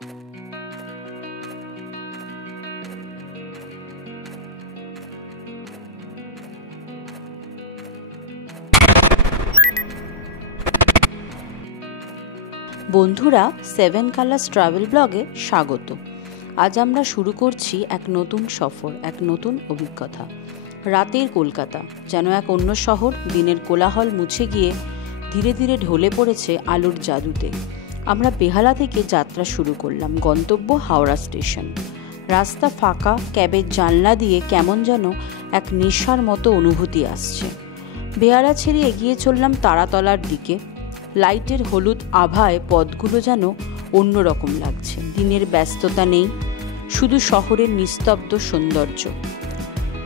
বন্ধুরা, 7 colours travel ব্লগে স্বাগত। আজ আমরা শুরু করছি এক নতুন সফর, এক নতুন অভিজ্ঞতা। রাতের কলকাতা যেন এক অন্য শহর। দিনের কোলাহল মুছে গিয়ে ধীরে ধীরে ঢলে পড়েছে আলোর জাদুতে। আমরা বেহালা থেকে যাত্রা শুরু করলাম, গন্তব্য হাওড়া স্টেশন। রাস্তা ফাঁকা, ক্যাবের জানলা দিয়ে কেমন যেন এক নেশার মতো অনুভূতি আসছে। বেহালা ছেড়ে এগিয়ে চললাম তারাতলার দিকে। লাইটের হলুদ আভায় পথগুলো যেন অন্যরকম লাগছে। দিনের ব্যস্ততা নেই, শুধু শহরের নিস্তব্ধ সৌন্দর্য।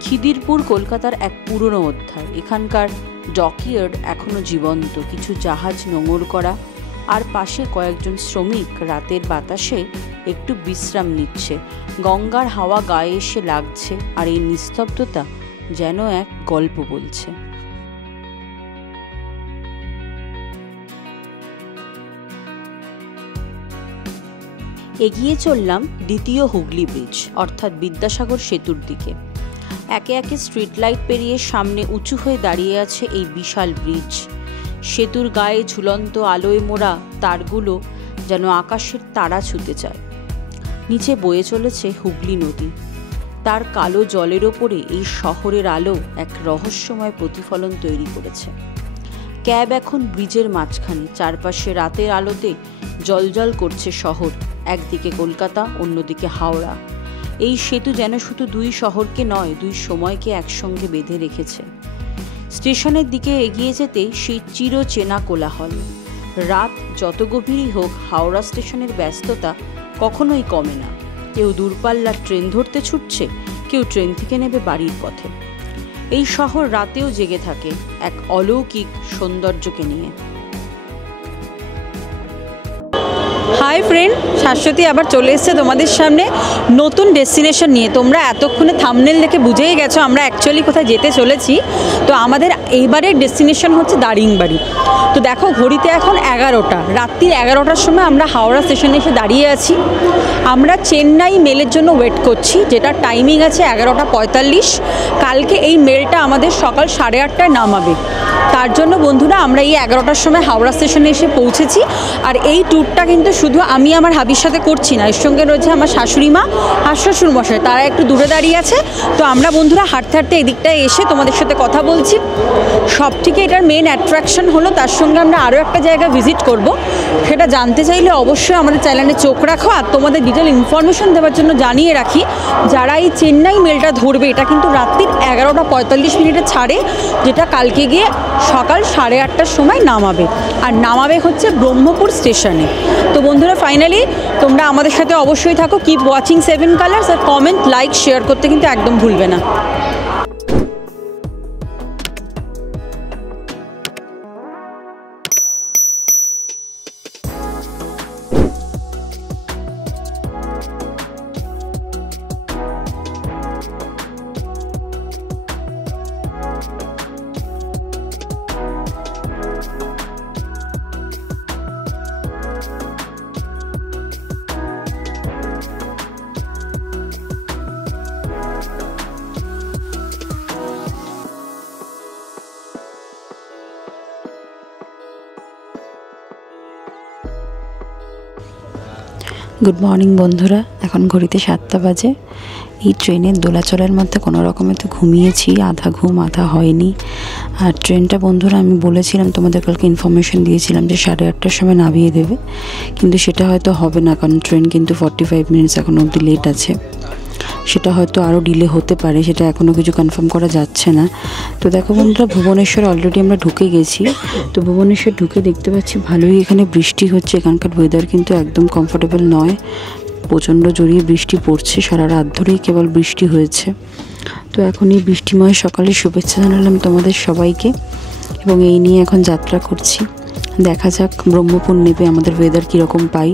খিদিরপুর কলকাতার এক পুরনো অধ্যায়। এখানকার ডকইয়ার্ড এখনো জীবন্ত, কিছু জাহাজ নোঙর করা, আর পাশে কয়েকজন শ্রমিক রাতের বাতাসে একটু বিশ্রাম নিচ্ছে। গঙ্গার হাওয়া গায়ে এসে লাগছে, আর এই নিস্তব্ধতা যেন এক গল্প বলছে। এগিয়ে চললাম দ্বিতীয় হুগলি ব্রিজ অর্থাৎ বিদ্যাসাগর সেতুর দিকে। একে একে স্ট্রিট লাইট পেরিয়ে সামনে উঁচু হয়ে দাঁড়িয়ে আছে এই বিশাল ব্রিজ। সেতুর গায়ে ঝুলন্ত আলোয় মোড়া তারগুলো যেন আকাশের তারা ছুঁতে চায়। নিচে বয়ে চলেছে হুগলি নদী। তার কালো জলের ওপরে এই শহরের আলো এক রহস্যময় প্রতিফলন তৈরি করেছে। ক্যাব এখন ব্রিজের মাঝখানে, চারপাশে রাতের আলোতে জ্বলজ্বল করছে শহর। একদিকে কলকাতা, অন্যদিকে হাওড়া। এই সেতু যেন শুধু দুই শহরকে নয়, দুই সময়কে একসঙ্গে বেঁধে রেখেছে। স্টেশনের দিকে এগিয়ে যেতে সেই চিরচেনা কোলাহল। রাত যত গভীরই হোক, হাওড়া স্টেশনের ব্যস্ততা কখনোই কমে না। কেউ দূরপাল্লার ট্রেন ধরতে ছুটছে, কেউ ট্রেন থেকে নেবে বাড়ির পথে। এই শহর রাতেও জেগে থাকে এক অলৌকিক সৌন্দর্যকে নিয়ে। হাই ফ্রেন্ড, শাশ্বতী আবার চলে এসেছে তোমাদের সামনে নতুন ডেস্টিনেশন নিয়ে। তোমরা এতক্ষণে থাম্বনেল দেখে বুঝেই গেছো আমরা অ্যাকচুয়ালি কোথায় যেতে চলেছি। তো আমাদের এইবারের ডেস্টিনেশন হচ্ছে দারিংবাড়ি। তো দেখো, ঘড়িতে এখন 11টা, রাত্রির 11টার সময় আমরা হাওড়া স্টেশনে এসে দাঁড়িয়ে আছি। আমরা চেন্নাই মেলের জন্য ওয়েট করছি, যেটা টাইমিং আছে 11:45। কালকে এই মেলটা আমাদের সকাল 8:30টায় নামাবে। তার জন্য বন্ধুরা আমরা এই 11টার সময় হাওড়া স্টেশনে এসে পৌঁছেছি। আর এই ট্যুরটা কিন্তু শুধু আমি আমার হাবির সাথে করছি না, এর সঙ্গে রয়েছে আমার শাশুড়ি মা আর শ্বশুরমশাই, তারা একটু দূরে দাঁড়িয়ে আছে। তো আমরা বন্ধুরা হাঁটতে হাঁটতে এদিকটায় এসে তোমাদের সাথে কথা বলছি। সব থেকে এটার মেন অ্যাট্রাকশন হলো তার সঙ্গে আমরা আরও একটা জায়গা ভিজিট করব। সেটা জানতে চাইলে অবশ্যই আমাদের চ্যানেলে চোখ রাখো। আর তোমাদের ডিটেল ইনফরমেশন দেওয়ার জন্য জানিয়ে রাখি, যারা এই চেন্নাই মেলটা ধরবে এটা কিন্তু রাত্রির 11:45 ছাড়ে, যেটা কালকে গিয়ে সকাল 8:30টার সময় নামাবে। আর নামাবে হচ্ছে ব্রহ্মপুর স্টেশনে। তো বন্ধুরা, ফাইনালি তোমরা আমাদের সাথে অবশ্যই থাকো। কিপ ওয়াচিং 7 কালার্স, আর কমেন্ট, লাইক, শেয়ার করতে কিন্তু একদম ভুলবে না। গুড মর্নিং বন্ধুরা, এখন ঘড়িতে 7টা বাজে। এই ট্রেনের দোলাচলের মধ্যে কোনো রকমে তো ঘুমিয়েছি, আধা ঘুম আধা হয়নি। আর ট্রেনটা বন্ধুরা আমি বলেছিলাম তোমাদের, কালকে ইনফরমেশন দিয়েছিলাম যে 8:30টার সময় নামিয়ে দেবে, কিন্তু সেটা হয়তো হবে না, কারণ ট্রেন কিন্তু 45 মিনিটস এখন অবধি লেট আছে। সেটা হয়তো আরও ডিলে হতে পারে, সেটা এখনও কিছু কনফার্ম করা যাচ্ছে না। তো দেখো বন্ধুরা, ভুবনেশ্বর অলরেডি আমরা ঢুকে গেছি। তো ভুবনেশ্বর ঢুকে দেখতে পাচ্ছি ভালোই এখানে বৃষ্টি হচ্ছে। এখানকার ওয়েদার কিন্তু একদম কমফোর্টেবল নয়, প্রচণ্ড জোরিয়ে বৃষ্টি পড়ছে। সারা রাত ধরেই কেবল বৃষ্টি হয়েছে। তো এখন এই বৃষ্টিময় সকালে শুভেচ্ছা জানালাম তোমাদের সবাইকে, এবং এই নিয়ে এখন যাত্রা করছি। দেখা যাক ব্রহ্মপুর নেবে আমাদের ওয়েদার কীরকম পাই।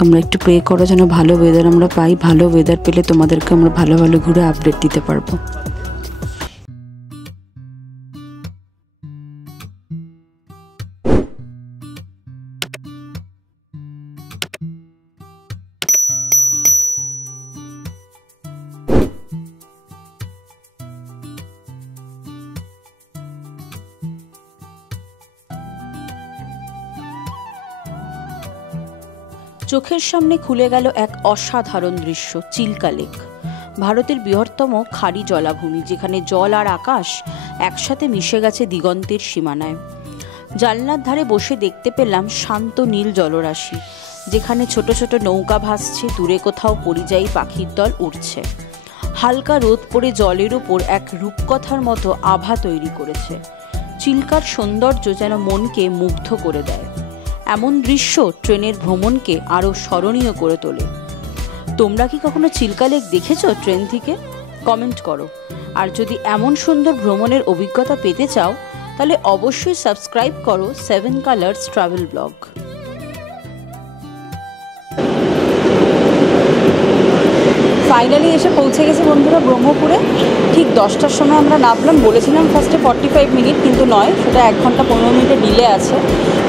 তোমরা একটু প্রে করো যেন ভালো ওয়েদার আমরা পাই। ভালো ওয়েদার পেলে তোমাদেরকে আমরা ভালো ভালো ঘুরে আপডেট দিতে পারবো। চোখের সামনে খুলে গেল এক অসাধারণ দৃশ্য, চিল্কা লেক। ভারতের বৃহত্তম খাড়ি জলাভূমি, যেখানে জল আর আকাশ একসাথে মিশে গেছে দিগন্তের সীমানায়। জানলার ধারে বসে দেখতে পেলাম শান্ত নীল জলরাশি, যেখানে ছোট ছোট নৌকা ভাসছে, দূরে কোথাও পরিযায়ী পাখির দল উঠছে। হালকা রোদ পড়ে জলের উপর এক রূপকথার মতো আভা তৈরি করেছে। চিল্কার সৌন্দর্য যেন মনকে মুগ্ধ করে দেয়। এমন দৃশ্য ট্রেনের ভ্রমণকে আরও স্মরণীয় করে তোলে। তোমরা কি কখনো চিল্কা লেক দেখেছো ট্রেন থেকে? কমেন্ট করো। আর যদি এমন সুন্দর ভ্রমণের অভিজ্ঞতা পেতে চাও, তাহলে অবশ্যই সাবস্ক্রাইব করো 7 কালার্স ট্রাভেল ব্লগ। ফাইনালি এসে পৌঁছে গেছে বন্ধুরা ব্রহ্মপুরে। ঠিক 10টার সময় আমরা নামলাম। বলেছিলাম ফার্স্টে 45 মিনিট, কিন্তু নয়, সেটা 1 ঘন্টা 15 মিনিটের ডিলে আছে।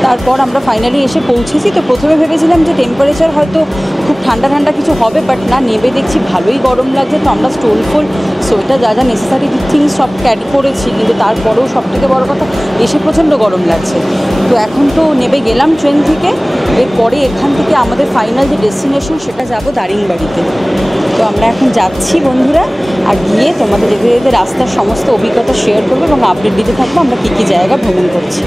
তারপর আমরা ফাইনালি এসে পৌঁছেছি। তো প্রথমে ভেবেছিলাম যে টেম্পারেচার হয়তো খুব ঠান্ডা ঠান্ডা কিছু হবে, বাট না, নেবে দেখছি ভালোই গরম লাগছে। তো আমরা স্টোলফুল সোয়েটার যা যা নেসেসারি থিংস সব ক্যারি করেছি, কিন্তু তারপরেও সবথেকে বড় কথা এসে প্রচণ্ড গরম লাগছে। তো এখন তো নেবে গেলাম ট্রেন থেকে। এরপরে এখান থেকে আমাদের ফাইনাল যে ডেস্টিনেশন, সেটা যাব দারিংবাড়িতে। তো আমরা এখন যাচ্ছি বন্ধুরা, আর গিয়ে তোমাদের যেতে যেতে রাস্তার সমস্ত অভিজ্ঞতা শেয়ার করবো এবং আপডেট দিতে থাকবো আমরা কী কী জায়গা ভ্রমণ করছি।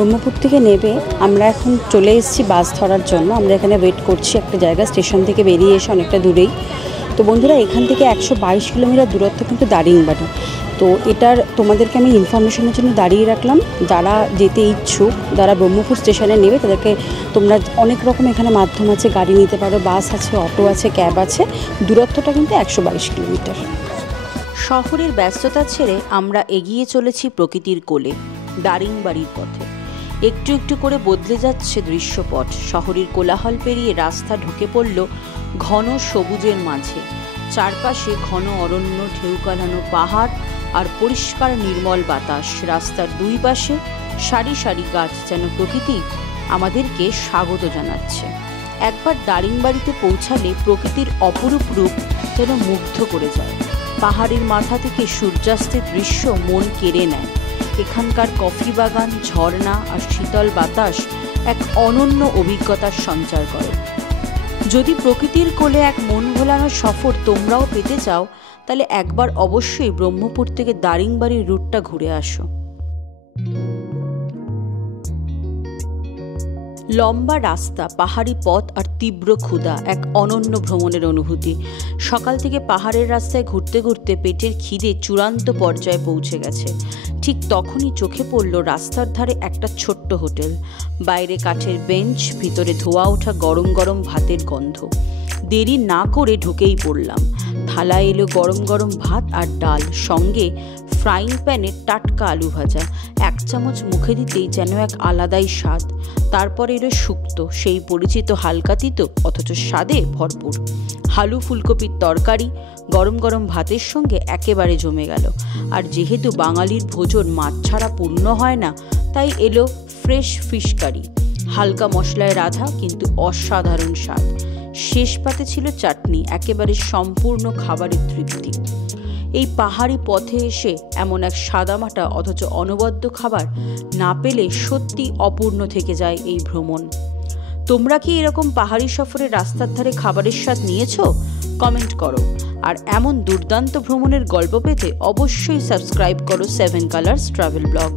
ব্রহ্মপুর থেকে নেবে আমরা এখন চলে এসেছি বাস ধরার জন্য। আমরা এখানে ওয়েট করছি একটা জায়গা, স্টেশন থেকে বেরিয়ে এসে অনেকটা দূরেই। তো বন্ধুরা, এখান থেকে 122 কিলোমিটার দূরত্ব কিন্তু দারিংবাড়ি। তো এটার তোমাদেরকে আমি ইনফরমেশনের জন্য দাঁড়িয়ে রাখলাম। যারা যেতে ইচ্ছুক, যারা ব্রহ্মপুর স্টেশনে নেবে, তাদেরকে তোমরা অনেক রকম এখানে মাধ্যম আছে, গাড়ি নিতে পারো, বাস আছে, অটো আছে, ক্যাব আছে। দূরত্বটা কিন্তু 122 কিলোমিটার। শহরের ব্যস্ততা ছেড়ে আমরা এগিয়ে চলেছি প্রকৃতির কোলে, দারিংবাড়ির পথে। একটু একটু করে বদলে যাচ্ছে দৃশ্যপট। শহরের কোলাহল পেরিয়ে রাস্তা ঢুকে পড়ল ঘন সবুজের মাঝে। চারপাশে ঘন অরণ্য, ঢেউ কালানো পাহাড় আর পরিষ্কার নির্মল বাতাস। রাস্তার দুই পাশে সারি সারি গাছ, যেন প্রকৃতি আমাদেরকে স্বাগত জানাচ্ছে। একবার দারিংবাড়িতে পৌঁছালে প্রকৃতির অপরূপ রূপ যেন মুগ্ধ করে যায়। পাহাড়ের মাথা থেকে সূর্যাস্তের দৃশ্য মন কেড়ে নেয়। এখানকার কফি বাগান, ঝর্ণা আর শীতল বাতাস এক অনন্য অভিজ্ঞতার সঞ্চার করে। যদি প্রকৃতির কোলে এক মন ভোলানো সফর তোমরাও পেতে চাও, তাহলে একবার অবশ্যই ব্রহ্মপুর থেকে দারিংবাড়ির রুটটা ঘুরে আসো। লম্বা রাস্তা, পাহাড়ি পথ আর তীব্র ক্ষুধা এক অনন্য ভ্রমণের অনুভূতি। সকাল থেকে পাহাড়ের রাস্তায় ঘুরতে ঘুরতে পেটের খিদে চূড়ান্ত পর্যায়ে পৌঁছে গেছে। ঠিক তখনই চোখে পড়ল রাস্তার ধারে একটা ছোট্ট হোটেল। বাইরে কাঠের বেঞ্চ, ভিতরে ধোয়া ওঠা গরম গরম ভাতের গন্ধ। দেরি না করে ঢুকেই পড়লাম। থালায় এলো গরম গরম ভাত আর ডাল, সঙ্গে ফ্রাইং প্যানে টাটকা আলু ভাজা। 1 চামচ মুখে দিতেই যেন এক আলাদাই স্বাদ। তারপর এলো শুক্তো, সেই পরিচিত হালকা তিতো অথচ স্বাদে ভরপুর। আলু ফুলকপির তরকারি গরম গরম ভাতের সঙ্গে একেবারে জমে গেল। আর যেহেতু বাঙালির ভোজন মাছ ছাড়া পূর্ণ হয় না, তাই এলো ফ্রেশ ফিশ কারি, হালকা মশলায় রাধা কিন্তু অসাধারণ স্বাদ। শেষ পাতে ছিল চাটনি, একেবারে সম্পূর্ণ খাবারের তৃপ্তি। এই পাহাড়ি পথে এসে এমন এক সাদামাটা অথচ অনবদ্য খাবার না পেলে সত্যি অপূর্ণ থেকে যায় এই ভ্রমণ। তোমরা কি এরকম পাহাড়ি সফরে রাস্তার ধারে খাবারের স্বাদ নিয়েছো? কমেন্ট করো। আর এমন দুর্দান্ত ভ্রমণের গল্প পেতে অবশ্যই সাবস্ক্রাইব করো 7 কালার্স ট্রাভেল ব্লগ।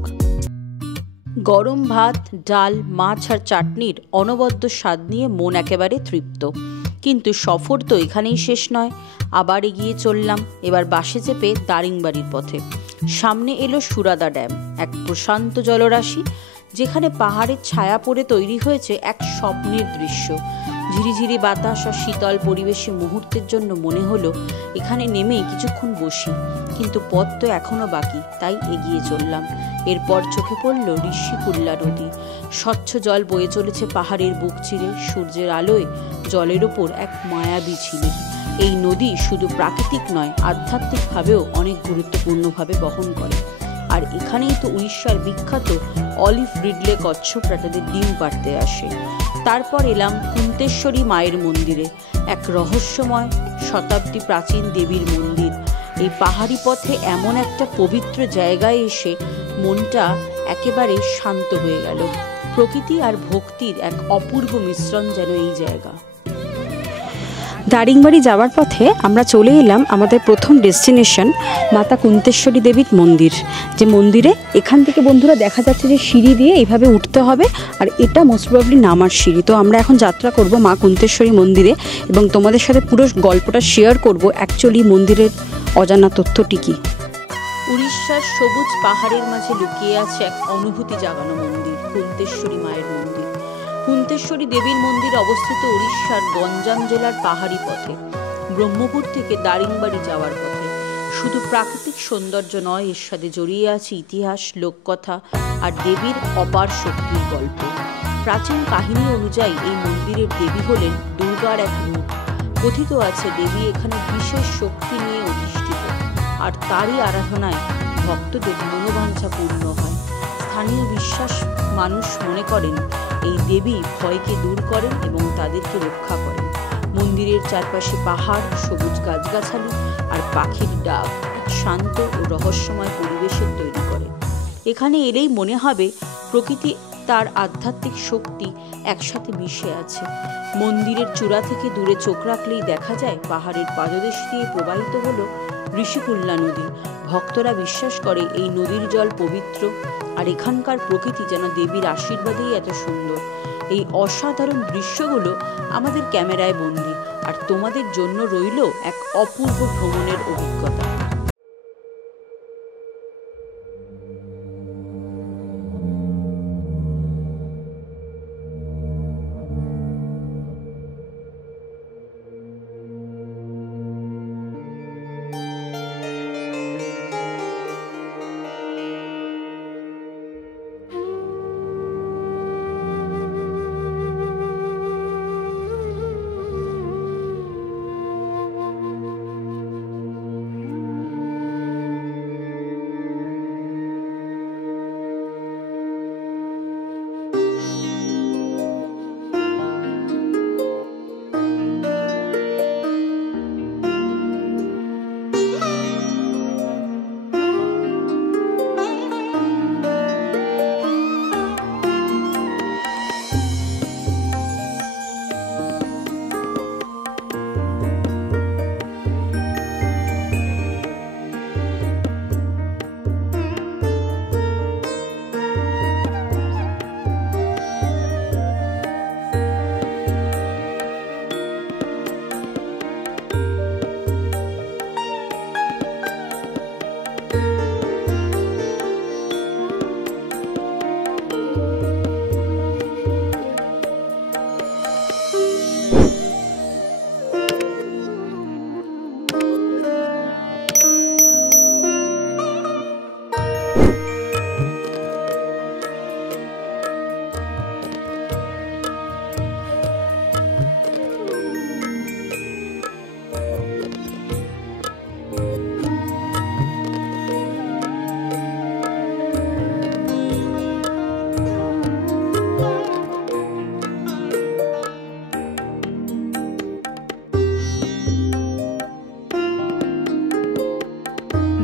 গরম ভাত, ডাল, মাছ আর চাটনির অনবদ্য স্বাদ নিয়ে মন একেবারে তৃপ্ত। কিন্তু সফর তো এখানেই শেষ নয়। আবার এগিয়ে চললাম, এবার বাসে চেপে দারিংবাড়ির পথে। সামনে এলো সুরাদা ড্যাম, এক প্রশান্ত জলরাশি যেখানে পাহাড়ের ছায়া পড়ে তৈরি হয়েছে এক স্বপ্নের দৃশ্য। ঝিরিঝিরি বাতাস আর শীতল পরিবেশে মুহূর্তের জন্য মনে হলো এখানে নেমে কিছুক্ষণ বসি, কিন্তু পথ তো এখনো বাকি, তাই এগিয়ে চললাম। এরপর চোখে পড়ল ঋষিকুল্লা নদী। স্বচ্ছ জল বয়ে চলেছে পাহাড়ের বুক চিরে, সূর্যের আলোয় জলের ওপর এক মায়াবী ঝিলিক। এই নদী শুধু প্রাকৃতিক নয়, আধ্যাত্মিকভাবেও অনেক গুরুত্বপূর্ণভাবে বহন করে। আর এখানেই তো উড়িষ্যার বিখ্যাত অলিভ রিডলে কচ্ছপরা তাদের ডিম পাড়তে আসে। তারপর এলাম কুন্তেশ্বরী মায়ের মন্দিরে, এক রহস্যময় শতাব্দী প্রাচীন দেবীর মন্দির। এই পাহাড়ি পথে এমন একটা পবিত্র জায়গায় এসে মনটা একেবারে শান্ত হয়ে গেল। প্রকৃতি আর ভক্তির এক অপূর্ব মিশ্রণ যেন এই জায়গা। দারিংবাড়ি যাওয়ার পথে আমরা চলে এলাম আমাদের প্রথম ডেস্টিনেশন মাতা কুন্তেশ্বরী দেবীর মন্দির। যে মন্দিরে এখান থেকে বন্ধুরা দেখা যাচ্ছে যে সিঁড়ি দিয়ে এইভাবে উঠতে হবে, আর এটা মোস্ট প্রবাবলি নামার সিঁড়ি। তো আমরা এখন যাত্রা করব মা কুন্তেশ্বরী মন্দিরে এবং তোমাদের সাথে পুরো গল্পটা শেয়ার করব, অ্যাকচুয়ালি মন্দিরের অজানা তথ্যটি কী। উড়িষ্যার সবুজ পাহাড়ের মাঝে লুকিয়ে আছে এক অনুভূতি জাগানো মন্দির, কুন্তেশ্বরী মায়ের মন্দির। কুন্তেশ্বরী দেবীর মন্দির অবস্থিত উড়িষ্যার গঞ্জাম জেলার পাহাড়ি পথে, ব্রহ্মপুর থেকে দারিংবাড়ি যাওয়ার পথে। শুধু প্রাকৃতিক সৌন্দর্য নয়, এর সাথে জড়িয়ে আছে ইতিহাস, লোককথা আর দেবীর অপার শক্তির গল্প। প্রাচীন কাহিনী অনুযায়ী এই মন্দিরের দেবী হলেন দুর্গার এক রূপ। কথিত আছে দেবী এখানে বিশেষ শক্তি নিয়ে অধিষ্ঠিত, আর তারই আরাধনায় ভক্তদের মনোবাঞ্ছা পূর্ণ হয়। স্থানীয় বিশ্বাস মানুষ মনে করেন এই দেবী ভয়কে দূর করেন এবং তাদেরকে রক্ষা করেন। মন্দিরের চারপাশে পাহাড়, সবুজ গাছগাছালি আর পাখির ডাক এক শান্ত ও রহস্যময় পরিবেশের তৈরি করে। এখানে এলেই মনে হবে প্রকৃতি তার আধ্যাত্মিক শক্তি একসাথে মিশে আছে। মন্দিরের চূড়া থেকে দূরে চোখ রাখলেই দেখা যায় পাহাড়ের পাদদেশ দিয়ে প্রবাহিত হলো ঋষিকুল্লা নদী। ভক্তরা বিশ্বাস করে এই নদীর জল পবিত্র, আর এখানকার প্রকৃতি যেন দেবীর আশীর্বাদেই এত সুন্দর। এই অসাধারণ দৃশ্যগুলো আমাদের ক্যামেরায় বন্দী, আর তোমাদের জন্য রইল এক অপূর্ব ভ্রমণের অভিজ্ঞতা।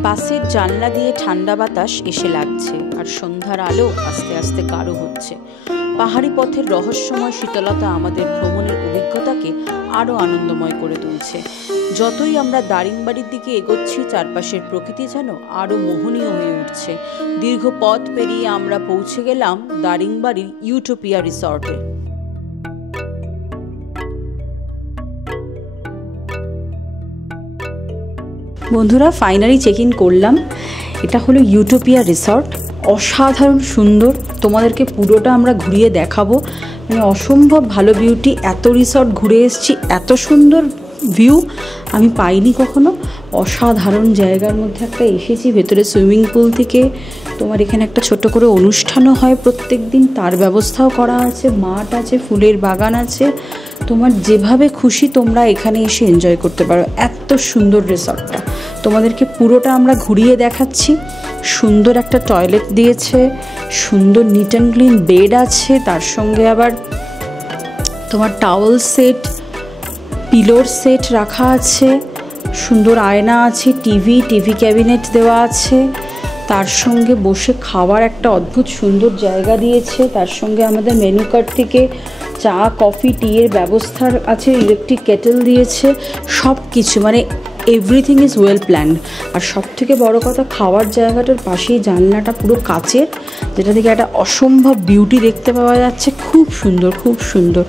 বাসের জানলা দিয়ে ঠান্ডা বাতাস এসে লাগছে, আর সন্ধ্যার আলো আস্তে আস্তে গাঢ় হচ্ছে। পাহাড়ি পথের রহস্যময় শীতলতা আমাদের ভ্রমণের অভিজ্ঞতাকে আরও আনন্দময় করে তুলছে। যতই আমরা দারিংবাড়ির দিকে এগোচ্ছি, চারপাশের প্রকৃতি যেন আরও মোহনীয় হয়ে উঠছে। দীর্ঘ পথ পেরিয়ে আমরা পৌঁছে গেলাম দারিংবাড়ির ইউটোপিয়া রিসর্টে। বন্ধুরা ফাইনালি চেক ইন করলাম। এটা হলো ইউটোপিয়া রিসর্ট, অসাধারণ সুন্দর। তোমাদেরকে পুরোটা আমরা ঘুরিয়ে দেখাবো, মানে অসম্ভব ভালো বিউটি। এত রিসর্ট ঘুরে এসেছি, এত সুন্দর ভিউ আমি পাইনি কখনো। অসাধারণ জায়গার মধ্যে একটা এসেছি। ভেতরে সুইমিং পুল থেকে তোমার এখানে একটা ছোট করে অনুষ্ঠানও হয় প্রত্যেক দিন, তার ব্যবস্থাও করা আছে, মাঠ আছে, ফুলের বাগান আছে। তোমার যেভাবে খুশি তোমরা এখানে এসে এনজয় করতে পারো। এত সুন্দর রিসর্টটা, তোমাদেরকে পুরোটা আমরা ঘুরিয়ে দেখাচ্ছি। সুন্দর একটা টয়লেট দিয়েছে, সুন্দর নিট অ্যান্ড ক্লিন বেড আছে, তার সঙ্গে আবার তোমার টাওয়েল সেট, পিলোর সেট রাখা আছে, সুন্দর আয়না আছে, টিভি ক্যাবিনেট দেওয়া আছে, তার সঙ্গে বসে খাওয়ার একটা অদ্ভুত সুন্দর জায়গা দিয়েছে। তার সঙ্গে আমাদের মেনু কার্ড থেকে চা কফি টি এর ব্যবস্থা আছে, ইলেকট্রিক কেটেল দিয়েছে, সব কিছু মানে এভরিথিং ইজ ওয়েল প্ল্যান্ড। আর সব থেকে বড়ো কথা, খাওয়ার জায়গাটার পাশেই জানলাটা পুরো কাচের, যেটা থেকে একটা অসম্ভব বিউটি দেখতে পাওয়া যাচ্ছে। খুব সুন্দর, খুব সুন্দর।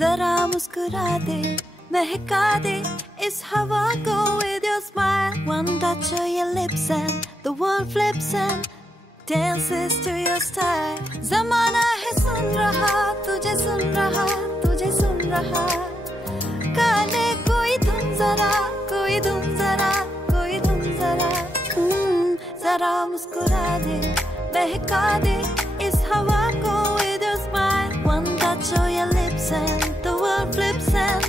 जरा मुस्कुरा दे, महका दे इस हवा को with your smile. One touch of your lips and the world flips and dances to your style. ज़माना है सुन रहा, तुझे सुन रहा, तुझे सुन रहा। काने कोई धुन जरा, कोई धुन जरा, कोई धुन जरा। जरा मुस्कुरा दे, महका दे इस हवा को with your smile. One touch of your lips and the world flips and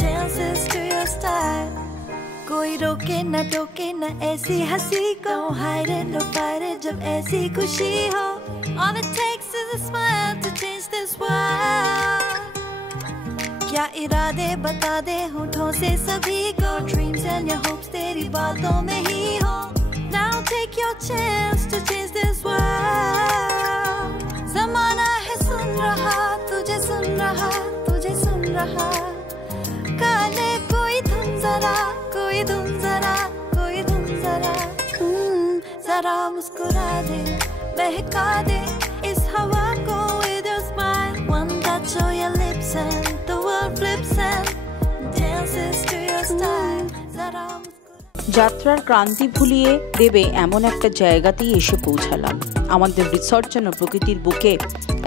dances to your style. कोई रोके न टोके न ऐसी हंसी को, hide it no fight it जब ऐसी खुशी हो। All it takes is a smile to change this world. क्या इरादे बता दे होठों से सभी को, dreams and your hopes तेरी बातों में ही हो। Now take your chance to change this world. ज़माना है सुन रहा, तुझे सुन रहा, तुझे सुन रहा। काने कोई धुन जरा, कोई धुन जरा, कोई धुन जरा। जरा मुस्कुरा दे, बहका दे इस हवा को with your smile. One touch of your lips and the world flips and dances to your style. जरा যাত্রার ক্রান্তি ভুলিয়ে দেবে এমন একটা জায়গাতেই এসে পৌঁছালাম। আমাদের রিসর্ট যেন প্রকৃতির বুকে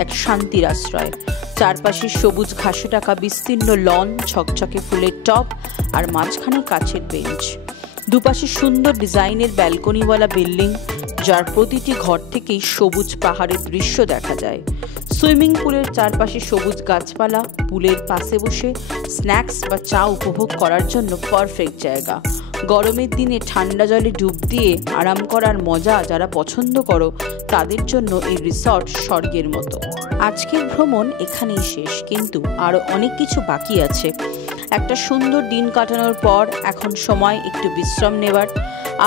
এক শান্তির আশ্রয়। চারপাশে সবুজ ঘাসে ঢাকা বিস্তীর্ণ লন, ছকছকে ফুলের টব আর মাঝখানে কাছের বেঞ্চ। দুপাশে সুন্দর ডিজাইনের ব্যালকনিওয়ালা বিল্ডিং, যার প্রতিটি ঘর থেকেই সবুজ পাহাড়ের দৃশ্য দেখা যায়। সুইমিং পুলের চারপাশে সবুজ গাছপালা, পুলের পাশে বসে স্ন্যাক্স বা চা উপভোগ করার জন্য পারফেক্ট জায়গা। গরমের দিনে ঠান্ডা জলে ডুব দিয়ে আরাম করার মজা যারা পছন্দ করো, তাদের জন্য এই রিসর্ট স্বর্গের মতো। আজকের ভ্রমণ এখানেই শেষ, কিন্তু আরও অনেক কিছু বাকি আছে। একটা সুন্দর দিন কাটানোর পর এখন সময় একটু বিশ্রাম নেবার।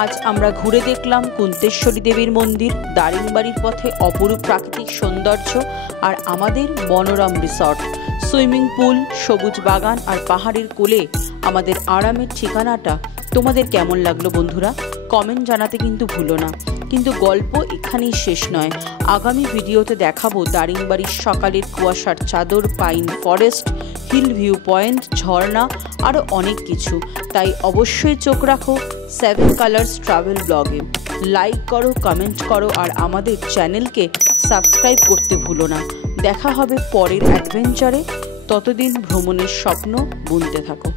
আজ আমরা ঘুরে দেখলাম কুন্তেশ্বরী দেবীর মন্দির, দারিংবাড়ির পথে অপরূপ প্রাকৃতিক সৌন্দর্য আর আমাদের মনোরম রিসর্ট। সুইমিং পুল, সবুজ বাগান আর পাহাড়ের কোলে আমাদের আরামের ঠিকানাটা তোমাদের কেমন লাগলো বন্ধুরা? কমেন্ট জানাতে কিন্তু ভুলো না। কিন্তু গল্প এখানেই শেষ নয়। আগামী ভিডিওতে দেখাবো দারিংবাড়ির সকালের কুয়াশার চাদর, pine forest, hill view point, ঝর্ণা, আরও অনেক কিছু। তাই অবশ্যই চোখ রাখো 7 কালার্স ট্রাভেল ব্লগে। লাইক করো, কমেন্ট করো আর আমাদের চ্যানেলকে সাবস্ক্রাইব করতে ভুলো না। দেখা হবে পরের অ্যাডভেঞ্চারে। ততদিন ভ্রমণের স্বপ্ন বুনতে থাকো।